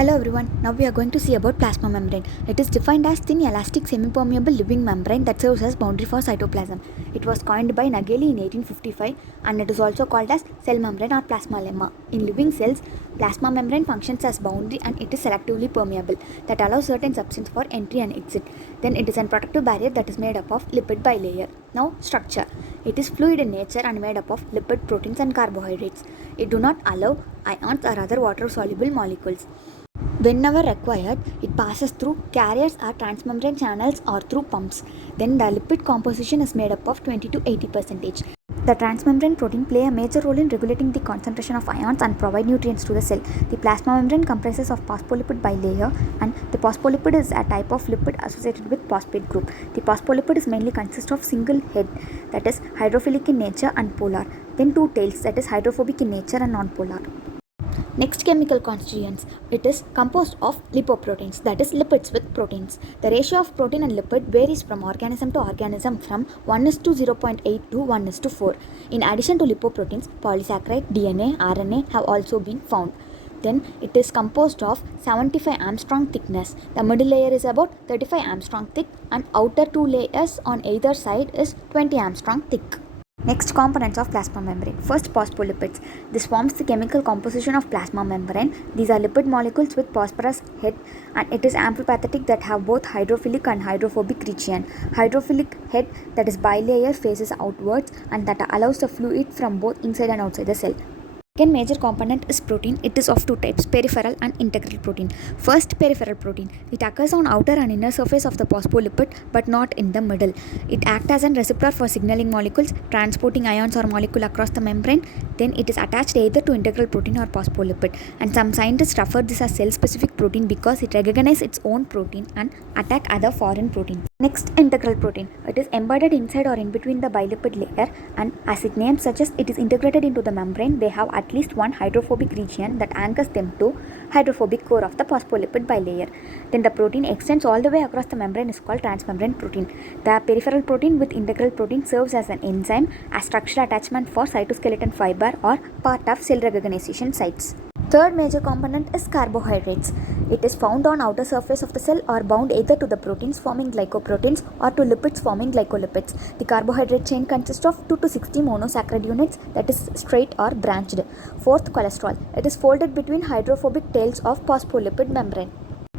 Hello everyone, now we are going to see about plasma membrane. It is defined as thin elastic semi-permeable living membrane that serves as boundary for cytoplasm. It was coined by Nageli in 1855 and it is also called as cell membrane or plasma lemma. In living cells, plasma membrane functions as boundary and it is selectively permeable that allows certain substance for entry and exit. Then it is a protective barrier that is made up of lipid bilayer. Now structure. It is fluid in nature and made up of lipid, proteins and carbohydrates. It do not allow ions or other water-soluble molecules. Whenever required, it passes through carriers or transmembrane channels or through pumps. Then the lipid composition is made up of 20 to 80%. The transmembrane protein play a major role in regulating the concentration of ions and provide nutrients to the cell. The plasma membrane comprises of phospholipid bilayer, and the phospholipid is a type of lipid associated with phosphate group. The phospholipid is mainly consist of single head, that is hydrophilic in nature and polar, then two tails, that is hydrophobic in nature and non-polar. Next, chemical constituents. It is composed of lipoproteins, that is lipids with proteins. The ratio of protein and lipid varies from organism to organism from 1:0.8 to 1:4. In addition to lipoproteins, polysaccharide, DNA, RNA have also been found. Then it is composed of 75 Armstrong thickness. The middle layer is about 35 Armstrong thick and outer two layers on either side is 20 Armstrong thick. Next, components of plasma membrane. First, phospholipids. This forms the chemical composition of plasma membrane. These are lipid molecules with phosphorus head and it is amphipathetic that have both hydrophilic and hydrophobic region. Hydrophilic head, that is bilayer, faces outwards and that allows the fluid from both inside and outside the cell. Second major component is protein. It is of two types, peripheral and integral protein. First, peripheral protein. It occurs on outer and inner surface of the phospholipid but not in the middle. It acts as a receptor for signaling molecules, transporting ions or molecule across the membrane. Then it is attached either to integral protein or phospholipid. And some scientists refer this as cell-specific protein because it recognizes its own protein and attack other foreign proteins. Next, integral protein. It is embedded inside or in between the bilipid layer and as its name suggests, it is integrated into the membrane. They have at least one hydrophobic region that anchors them to hydrophobic core of the phospholipid bilayer. Then the protein extends all the way across the membrane is called transmembrane protein. The peripheral protein with integral protein serves as an enzyme, as structural attachment for cytoskeleton fiber or part of cell recognition sites. Third major component is carbohydrates. It is found on outer surface of the cell or bound either to the proteins forming glycoproteins or to lipids forming glycolipids. The carbohydrate chain consists of 2 to 60 monosaccharide units, that is straight or branched. Fourth, cholesterol. It is folded between hydrophobic tails of phospholipid membrane.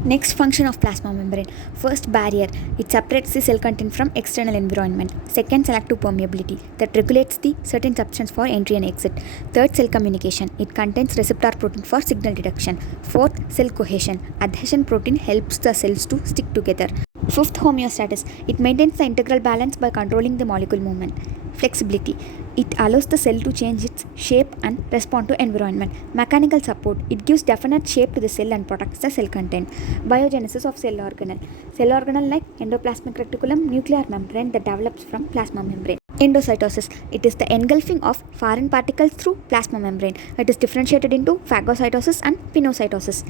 Next, function of plasma membrane. First, barrier. It separates the cell content from external environment. Second, selective permeability that regulates the certain substance for entry and exit. Third, cell communication. It contains receptor protein for signal detection. Fourth, cell cohesion. Adhesion protein helps the cells to stick together. Fifth, homeostasis. It maintains the integral balance by controlling the molecule movement. Flexibility. It allows the cell to change its shape and respond to environment. Mechanical support. It gives definite shape to the cell and protects the cell content. Biogenesis of cell organelle. Cell organelle like endoplasmic reticulum, nuclear membrane that develops from plasma membrane. Endocytosis. It is the engulfing of foreign particles through plasma membrane. It is differentiated into phagocytosis and pinocytosis.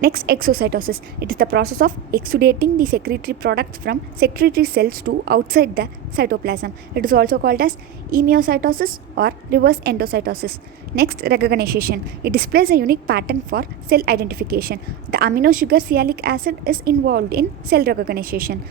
Next, exocytosis. It is the process of exudating the secretory products from secretory cells to outside the cytoplasm. It is also called as emiocytosis or reverse endocytosis. Next, recognition. It displays a unique pattern for cell identification. The amino sugar sialic acid is involved in cell recognition.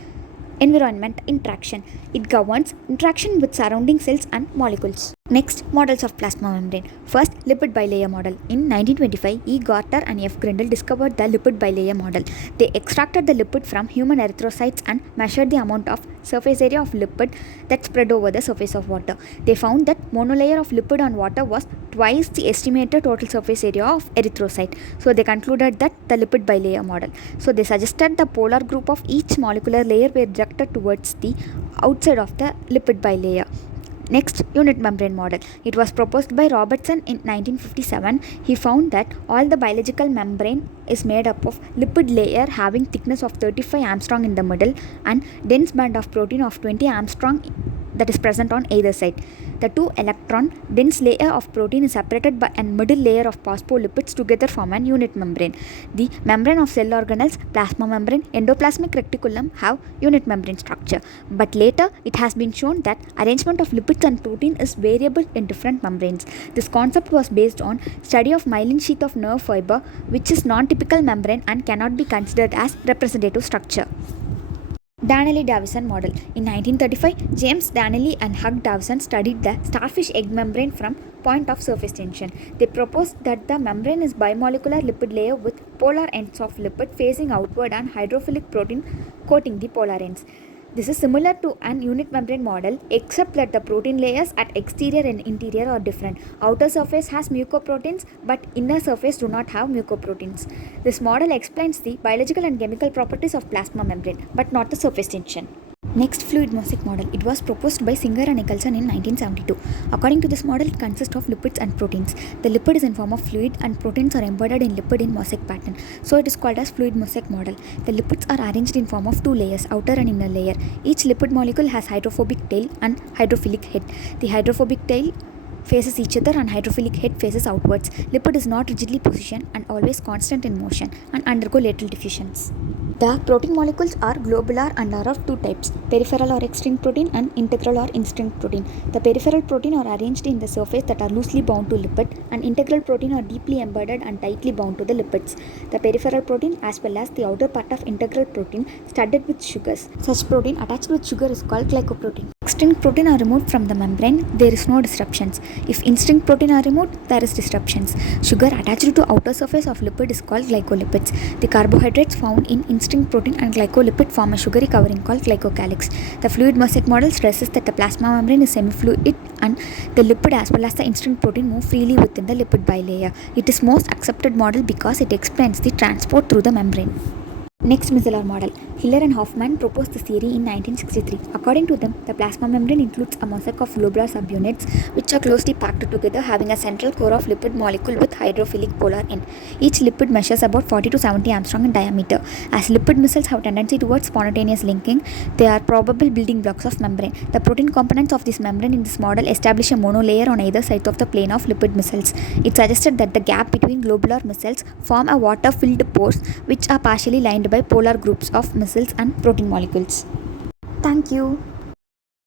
Environment interaction. It governs interaction with surrounding cells and molecules. Next, models of plasma membrane. First, lipid bilayer model. In 1925, E. Garter and F. Grindle discovered the lipid bilayer model. They extracted the lipid from human erythrocytes and measured the amount of surface area of lipid that spread over the surface of water. They found that monolayer of lipid on water was twice the estimated total surface area of erythrocyte. So they concluded that the lipid bilayer model. So they suggested the polar group of each molecular layer were directed towards the outside of the lipid bilayer. Next, unit membrane model. It was proposed by Robertson in 1957. He found that all the biological membrane is made up of lipid layer having thickness of 35 Armstrong in the middle and dense band of protein of 20 Armstrong that is present on either side. The two electron dense layer of protein is separated by a middle layer of phospholipids together form an unit membrane. The membrane of cell organelles, plasma membrane, endoplasmic reticulum have unit membrane structure, but later it has been shown that arrangement of lipids and protein is variable in different membranes. This concept was based on study of myelin sheath of nerve fiber, which is non-typical membrane and cannot be considered as representative structure. Danelli-Davison model. In 1935, James Danelli and Hugh Davison studied the starfish egg membrane from point of surface tension. They proposed that the membrane is bimolecular lipid layer with polar ends of lipid facing outward and hydrophilic protein coating the polar ends. This is similar to an unit membrane model, except that the protein layers at exterior and interior are different. Outer surface has mucoproteins, but inner surface do not have mucoproteins. This model explains the biological and chemical properties of plasma membrane, but not the surface tension. Next, fluid mosaic model. It was proposed by Singer and Nicholson in 1972. According to this model, it consists of lipids and proteins. The lipid is in form of fluid and proteins are embedded in lipid in mosaic pattern. So it is called as fluid mosaic model. The lipids are arranged in form of two layers, outer and inner layer. Each lipid molecule has hydrophobic tail and hydrophilic head. The hydrophobic tail faces each other and hydrophilic head faces outwards. Lipid is not rigidly positioned and always constant in motion and undergo lateral diffusions. The protein molecules are globular and are of two types, peripheral or extrinsic protein and integral or intrinsic protein. The peripheral protein are arranged in the surface that are loosely bound to lipid, and integral protein are deeply embedded and tightly bound to the lipids. The peripheral protein as well as the outer part of integral protein studded with sugars. Such protein attached with sugar is called glycoprotein. Extrinsic protein are removed from the membrane, there is no disruptions. If intrinsic protein are removed, there is disruptions. Sugar attached to outer surface of lipid is called glycolipids. The carbohydrates found in intrinsic protein and glycolipid form a sugary covering called glycocalyx. The fluid mosaic model stresses that the plasma membrane is semi-fluid and the lipid as well as the intrinsic protein move freely within the lipid bilayer. It is most accepted model because it explains the transport through the membrane. Next, micellar model. Hiller and Hoffman proposed this theory in 1963. According to them, the plasma membrane includes a mosaic of globular subunits which are closely packed together having a central core of lipid molecule with hydrophilic polar end. Each lipid measures about 40 to 70 angstrom in diameter. As lipid micelles have tendency towards spontaneous linking, they are probable building blocks of membrane. The protein components of this membrane in this model establish a monolayer on either side of the plane of lipid micelles. It suggested that the gap between globular micelles form a water-filled pores which are partially lined by polar groups of micelles and protein molecules. Thank you.